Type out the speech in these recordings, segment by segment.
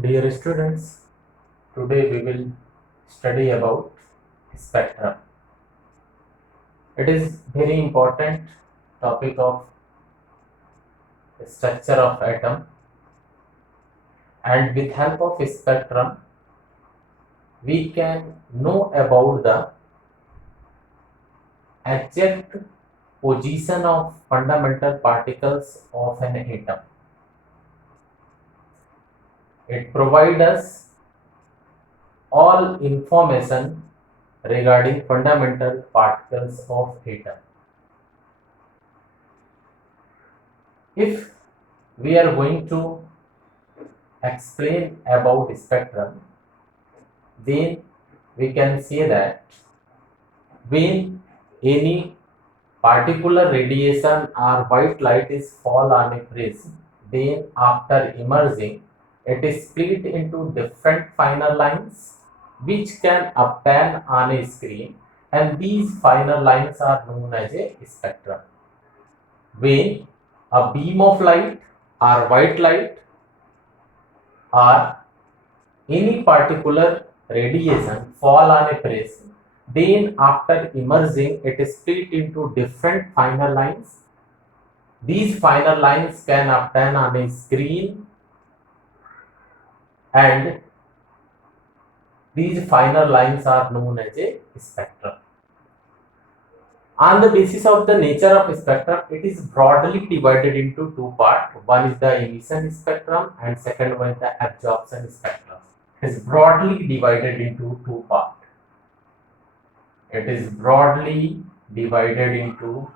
Dear students, today we will study about spectrum. It is very important topic of structure of atom, and with help of spectrum we can know about the exact position of fundamental particles of an atom. It provides us all information regarding fundamental particles of atom. If we are going to explain about spectrum, then we can say that when any particular radiation or white light is fall on a prism, then after emerging, it is split into different finer lines which can obtain on a screen, and these finer lines are known as a spectrum. When a beam of light or white light or any particular radiation fall on a prism, then after emerging it is split into different finer lines. These finer lines can obtain on a screen, and these finer lines are known as a spectrum. On the basis of the nature of spectrum, it is broadly divided into two parts. One is the emission spectrum and second one is the absorption spectrum. It is broadly divided into two parts. It is broadly divided into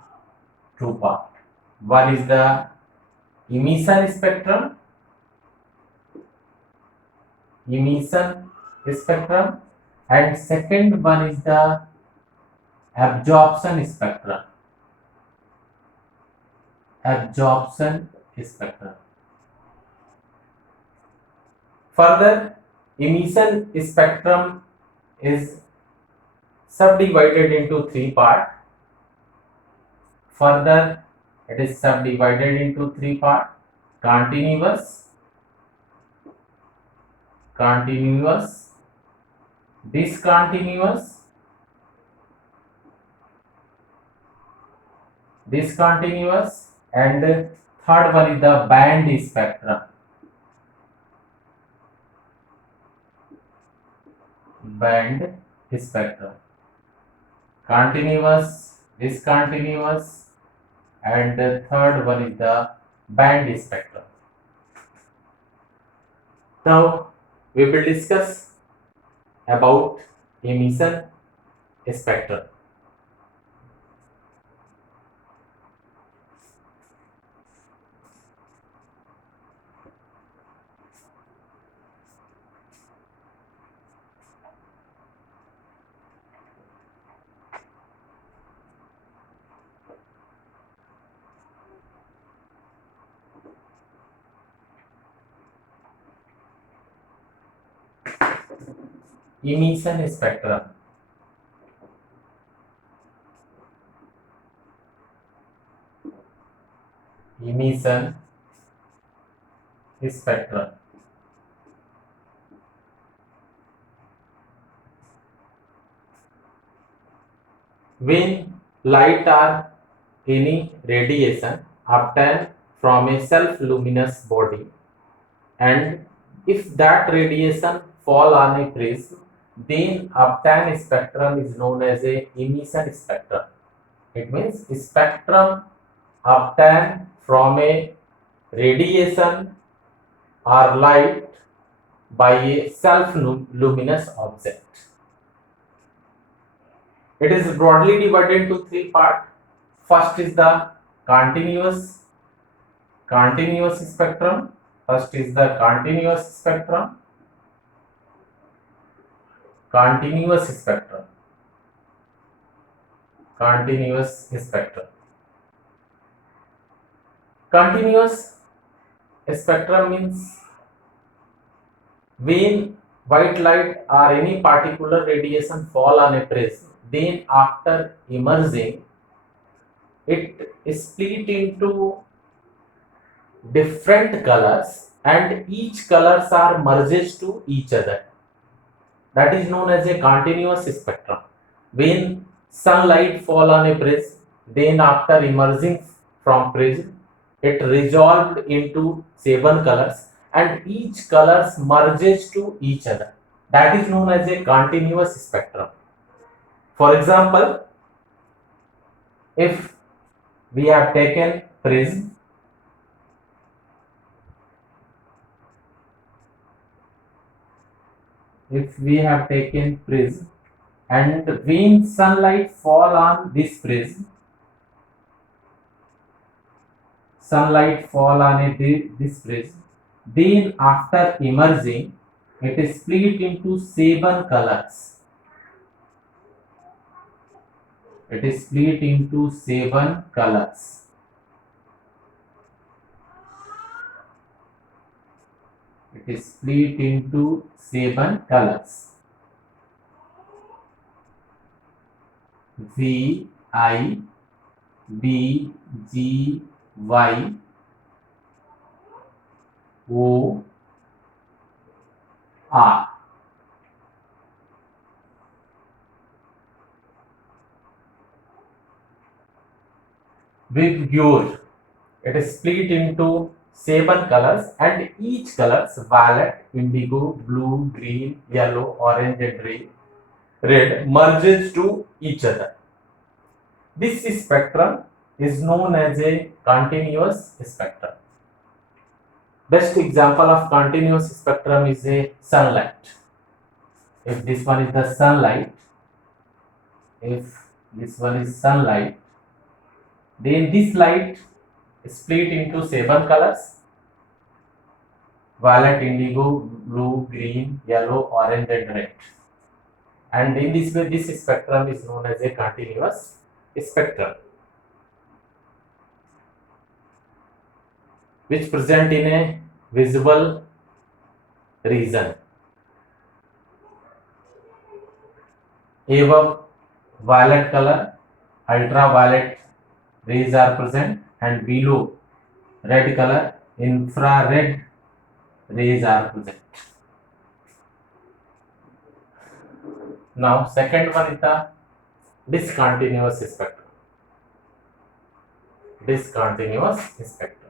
two parts. One is the emission spectrum, and second one is the absorption spectrum. Further, emission spectrum is subdivided into three parts. Further, it is subdivided into three parts: continuous, discontinuous, and third one is the band spectrum. Continuous, discontinuous, and the third one is the band spectrum. Now we will discuss about emission spectrum. Emission spectrum. When light or any radiation obtained from a self-luminous body, and if that radiation fall on a prism, then obtained spectrum is known as a emission spectrum. It means spectrum obtained from a radiation or light by a self-luminous object. It is broadly divided into three parts. First is the continuous spectrum. First is the continuous spectrum. Continuous spectrum means when white light or any particular radiation fall on a prism, then after emerging, it is split into different colors, and each colors are merged to each other. That is known as a continuous spectrum. When sunlight fall on a prism, then after emerging from prism, it resolved into 7 colors and each colors merges to each other. That is known as a continuous spectrum. For example, if we have taken prism, and when sunlight fall on this prism, this prism, then after emerging, it is split into 7 colors. It is split into 7 colors. It is split into 7 colors. V, I, B, G, Y, O, R. With your, it is split into 7 colors and each colors violet, indigo, blue, green, yellow, orange and red merges to each other. This spectrum is known as a continuous spectrum. Best example of continuous spectrum is a sunlight. If this one is the sunlight, then this light is split into 7 colors: violet, indigo, blue, green, yellow, orange and red. And in this way, this spectrum is known as a continuous spectrum, which present in a visible region. Above violet color, ultraviolet rays are present, and below red color, infrared rays are present. Now, second one is the discontinuous spectrum. Discontinuous spectrum.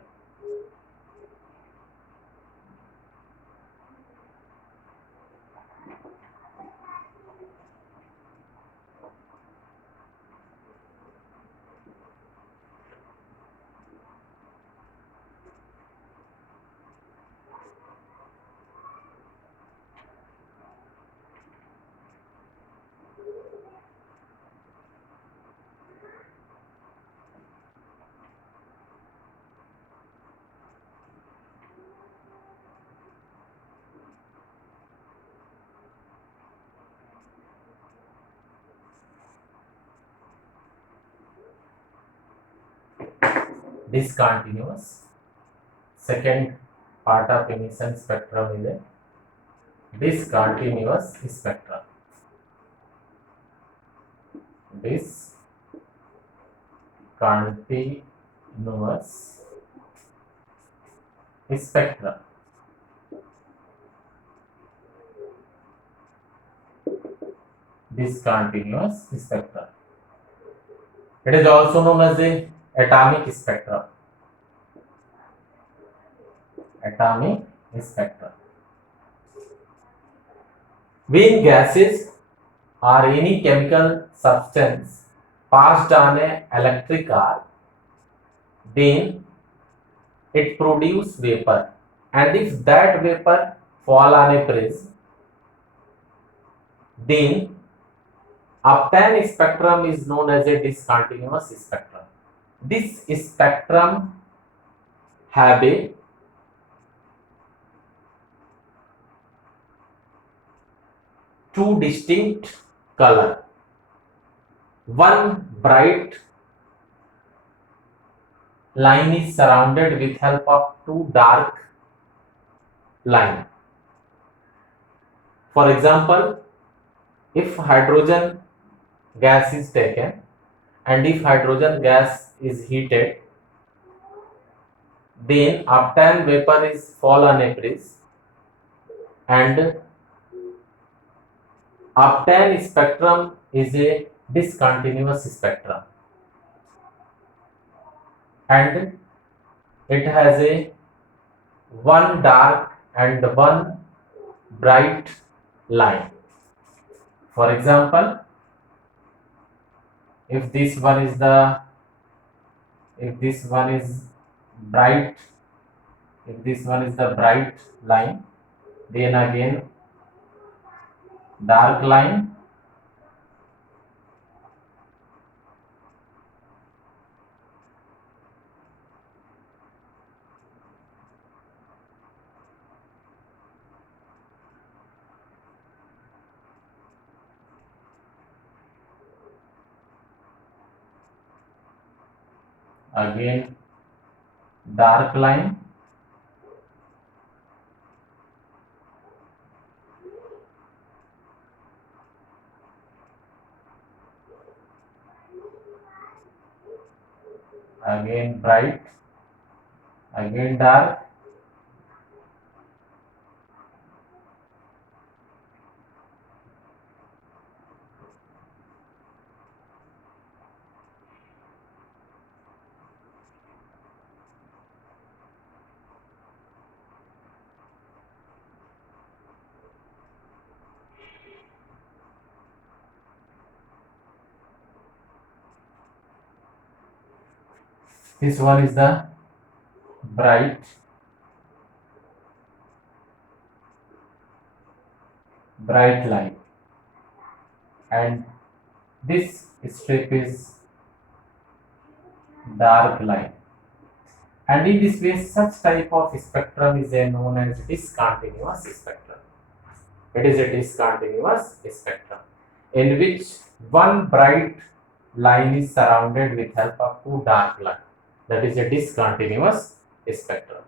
Discontinuous. Second part of emission spectrum is a discontinuous spectrum. Discontinuous spectrum. Discontinuous spectrum. It is also known as the atomic spectrum. Atomic spectrum. When gases or any chemical substance passed on an electric arc, then it produces vapor, and if that vapor fall on a prism, then obtained spectrum is known as a discontinuous spectrum. This spectrum have a two distinct color. One bright line is surrounded with help of two dark line. For example, if hydrogen gas is taken and if hydrogen gas is heated, then uptime vapor is fall on a bridge, and uptime spectrum is a discontinuous spectrum, and it has a one dark and one bright line. For example, if this one is the if this one is bright if this one is the bright line, then again dark line, again dark line, again bright, again dark, this one is the bright, bright line, and this strip is dark line. And in this way, such type of spectrum is known as discontinuous spectrum. It is a discontinuous spectrum in which one bright line is surrounded with help of two dark line. That is a discontinuous spectrum.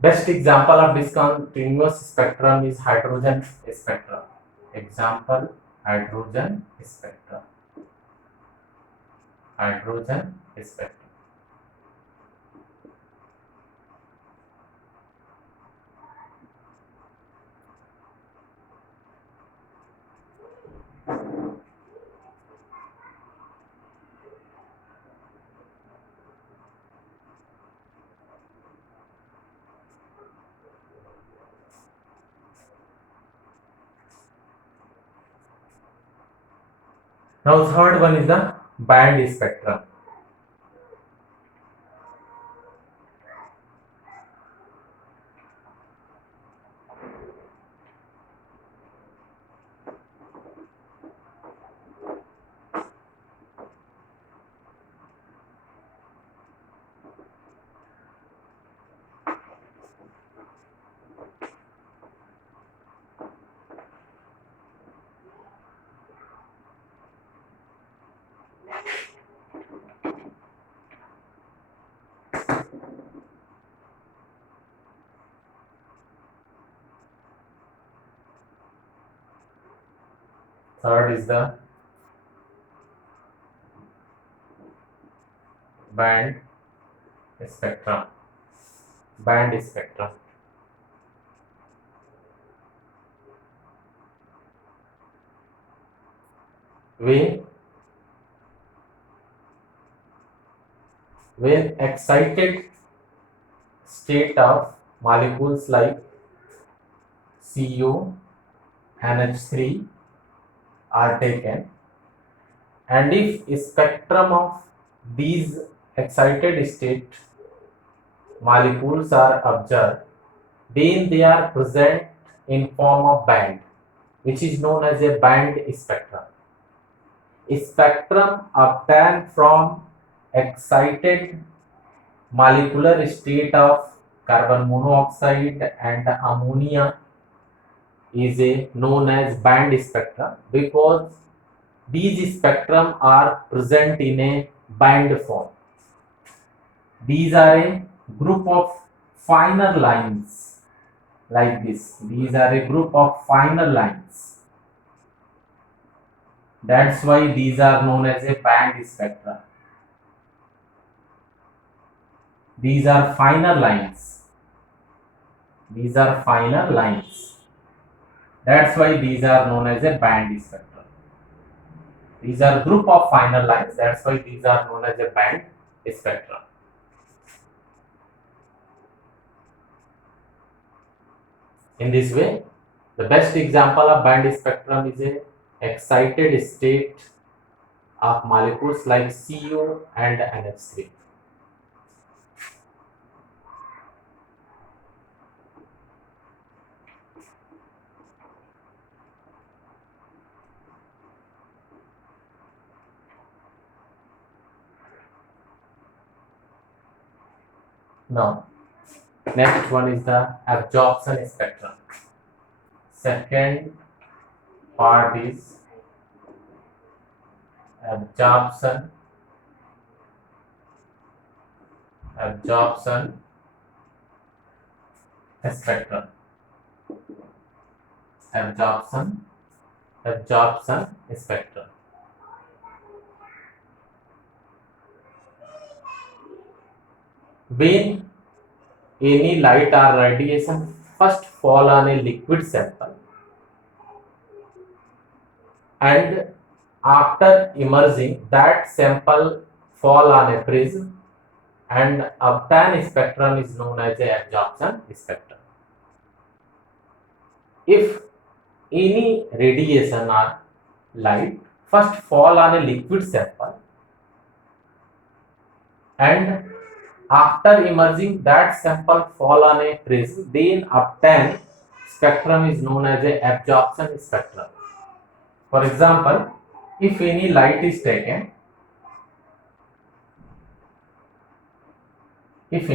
Best example of discontinuous spectrum is hydrogen spectrum. Example, hydrogen spectrum. Hydrogen spectrum. Now third one is the band spectrum. Third is the band spectrum. Band spectrum. When excited state of molecules like CO, NH3 are taken, and if spectrum of these excited state molecules are observed, then they are present in form of band, which is known as a band spectrum. A spectrum obtained from excited molecular state of carbon monoxide and ammonia is known as band spectrum, because these spectrum are present in a band form. These are a group of finer lines like this. These are a group of finer lines. That's why these are known as a band spectra. these are finer lines. These are finer lines. That's why these are known as a band spectrum. These are group of finer lines. That's why these are known as a band spectrum. In this way, the best example of band spectrum is a excited state of molecules like CO and NH3. Now, next one is the absorption spectrum. Second part is absorption spectrum. Absorption spectrum. When any light or radiation first fall on a liquid sample and after emerging that sample fall on a prism and obtain spectrum is known as a absorption spectrum. If any radiation or light first fall on a liquid sample and after emerging that sample fall on a prism, then obtain spectrum is known as a absorption spectrum. For example, if any light is taken, and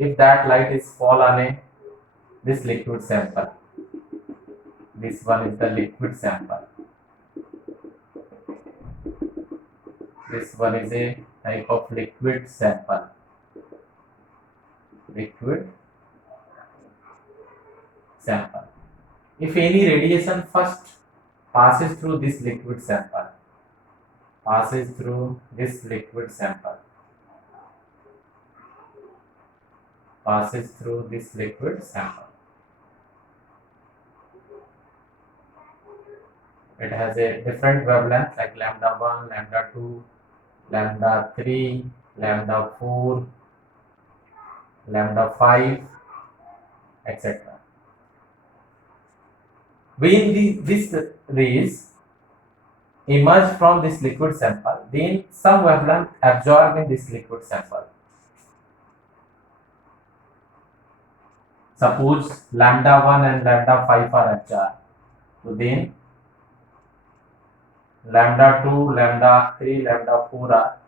if that light is fall on a this liquid sample, this one is the liquid sample. This one is a type of liquid sample. If any radiation first passes through this liquid sample, it has a different wavelength like lambda 1, lambda 2, lambda 3, lambda 4, lambda 5, etc. When these rays emerge from this liquid sample, then some wavelength absorbed in this liquid sample. Suppose lambda 1 and lambda 5 are absorbed. So then lambda 2, lambda 3, lambda 4 are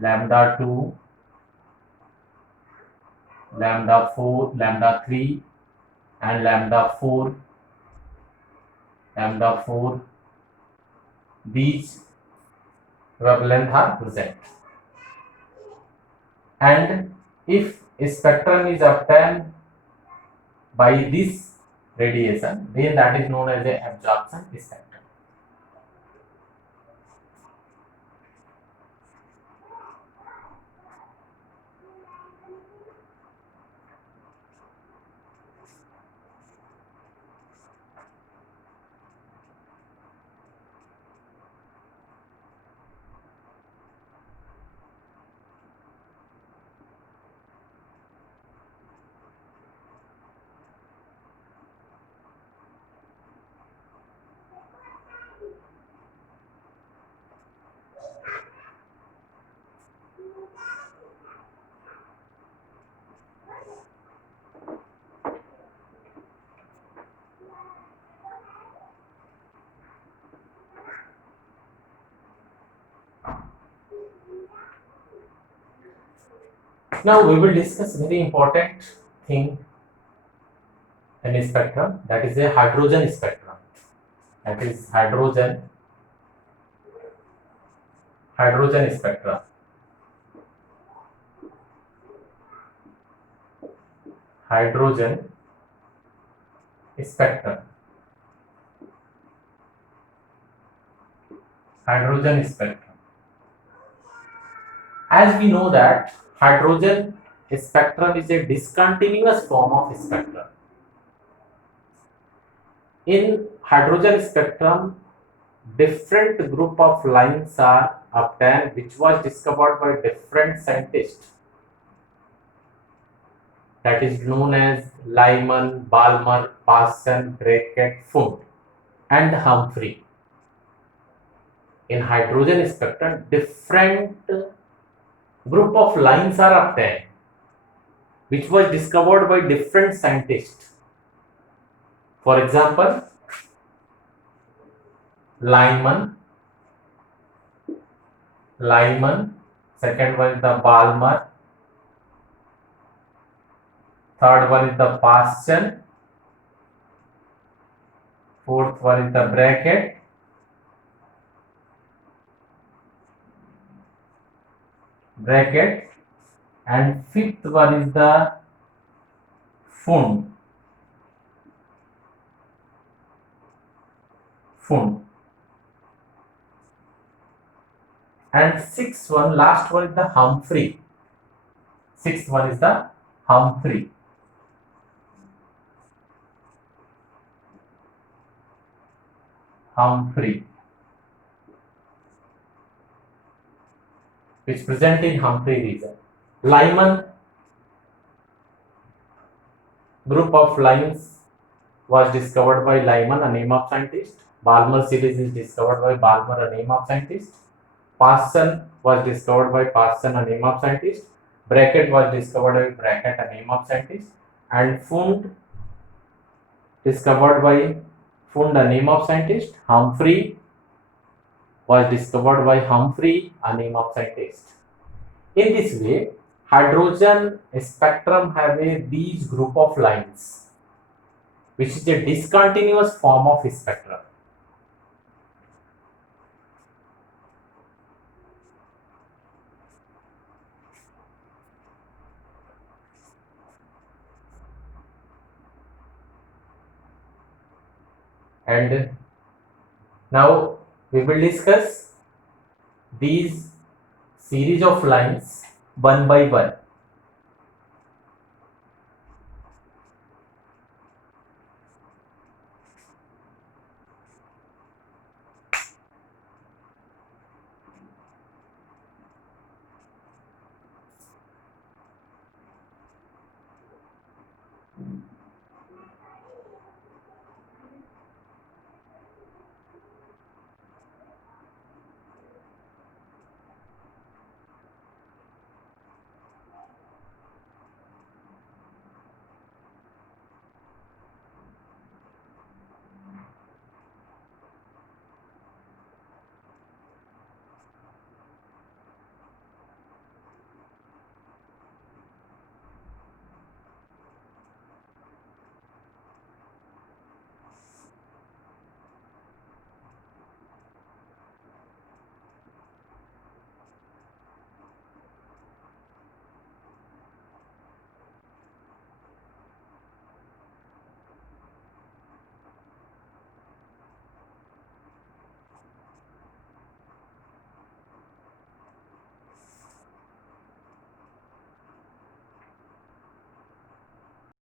lambda 2, lambda 4, lambda 3 and lambda 4. These wavelength are present. And if a spectrum is obtained by this radiation, then that is known as a absorption spectrum. Now we will discuss very important thing in a spectrum, that is a hydrogen spectrum. That is hydrogen spectrum. Hydrogen spectrum. As we know that hydrogen spectrum is a discontinuous form of spectrum. In hydrogen spectrum, different group of lines are obtained which was discovered by different scientists, that is known as Lyman, Balmer, Parson, Brackett, Fund and Humphrey. In hydrogen spectrum, different group of lines are obtained which was discovered by different scientists. For example, Lyman, second one is the Balmer, third one is the Parson, fourth one is the Brackett, and fifth one is the Fund. And sixth one, last one is the Humphrey. Sixth one is the Humphrey. Which present in Humphrey region. Lyman group of lines was discovered by Lyman, a name of scientist. Balmer series is discovered by Balmer, a name of scientist. Parson was discovered by Parson, a name of scientist. Brackett was discovered by Brackett, a name of scientist. And Fund discovered by Fund, a name of scientist. Humphrey was discovered by Humphrey, a name of scientist. In this way, hydrogen spectrum have these group of lines, which is a discontinuous form of spectrum. And now we will discuss these series of lines one by one.